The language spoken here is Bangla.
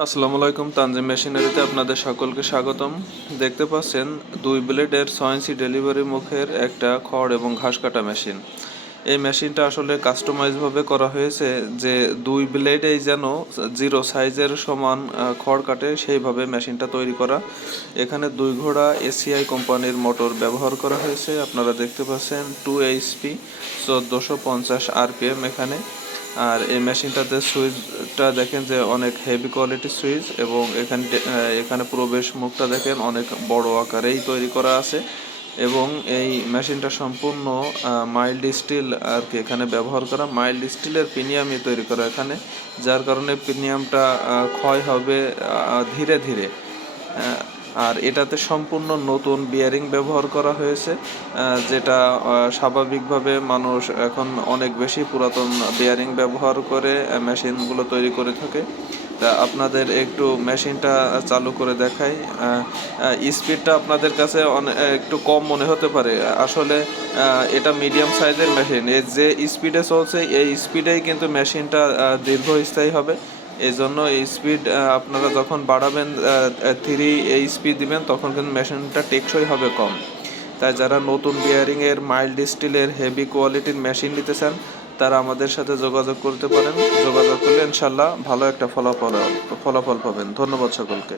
আসসালামু আলাইকুম, তানজিম মেশিনারিতে আপনাদের সকলকে স্বাগতম। দেখতে পাচ্ছেন 2 ব্লেডের 6 ইঞ্চি ডেলিভারি মুখের একটা খড় এবং ঘাস কাটা মেশিন। এই মেশিনটা আসলে কাস্টমাইজভাবে করা হয়েছে যে 2 ব্লেডেই যেন 0 সাইজের সমান খড় কাটে, সেইভাবে মেশিনটা তৈরি করা। এখানে 2 ঘোড়া এসিআই কোম্পানির মোটর ব্যবহার করা হয়েছে। আপনারা দেখতে পাচ্ছেন 2 HP 1450 RPM এখানে। আর এই মেশিনটাতে সুইচটা দেখেন যে অনেক হেভি কোয়ালিটির সুইচ, এবং এখানে প্রবেশ মুখটা দেখেন অনেক বড় আকারেই তৈরি করা আছে। এবং এই মেশিনটা সম্পূর্ণ মাইল্ড স্টিল আর কি এখানে ব্যবহার করা, মাইল্ড স্টিলের প্রিমিয়ামই তৈরি করা এখানে, যার কারণে প্রিমিয়ামটা ক্ষয় হবে ধীরে ধীরে। আর এটাতে সম্পূর্ণ নতুন বিয়ারিং ব্যবহার করা হয়েছে, যেটা স্বাভাবিকভাবে মানুষ এখন অনেক বেশি পুরাতন বিয়ারিং ব্যবহার করে মেশিনগুলো তৈরি করে থাকে। তা আপনাদের একটু মেশিনটা চালু করে দেখাই। স্পিডটা আপনাদের কাছে একটু কম মনে হতে পারে, আসলে এটা মিডিয়াম সাইজের মেশিন। যে স্পিডে চলছে এই স্পিডেই কিন্তু মেশিনটা দীর্ঘস্থায়ী হবে। এই জন্য এই স্পিড আপনারা যখন বাড়াবেন 3 HP দিবেন, তখন কিন্তু মেশিনটা টেকসই হবে কম। তাই যারা নতুন বিয়ারিংয়ের মাইল্ড স্টিলের হেভি কোয়ালিটির মেশিন নিতে চান, তারা আমাদের সাথে যোগাযোগ করতে পারেন। যোগাযোগ করলে ইনশাল্লাহ ভালো একটা ফলাফল পাবেন। ধন্যবাদ সকলকে।